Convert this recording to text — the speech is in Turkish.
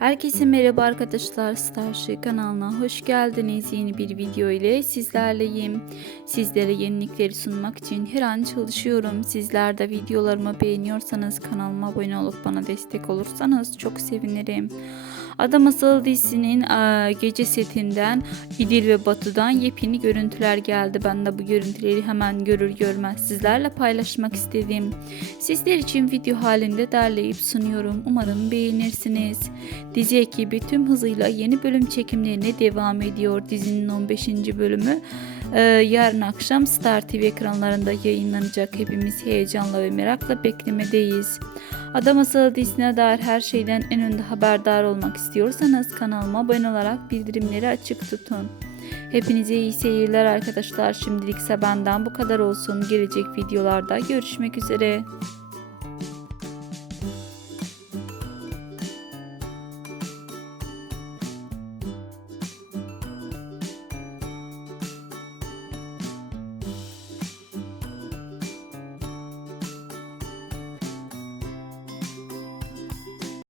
Herkese merhaba arkadaşlar. Starship kanalına hoş geldiniz. Yeni bir video ile sizlerleyim. Sizlere yenilikleri sunmak için her an çalışıyorum. Sizler de videolarımı beğeniyorsanız kanalıma abone olup bana destek olursanız çok sevinirim. Adam Asıl dizisinin gece setinden İdil ve Batı'dan yepyeni görüntüler geldi. Ben de bu görüntüleri hemen görür görmez sizlerle paylaşmak istedim. Sizler için video halinde derleyip sunuyorum. Umarım beğenirsiniz. Dizi ekibi tüm hızıyla yeni bölüm çekimlerine devam ediyor. Dizinin 15. bölümü e, yarın akşam Star TV ekranlarında yayınlanacak. Hepimiz heyecanla ve merakla beklemedeyiz. Adam Asıl dizisine dair her şeyden en önde haberdar olmak istiyorsanız kanalıma abone olarak bildirimleri açık tutun. Hepinize iyi seyirler arkadaşlar. Şimdilik ise benden bu kadar olsun. Gelecek videolarda görüşmek üzere.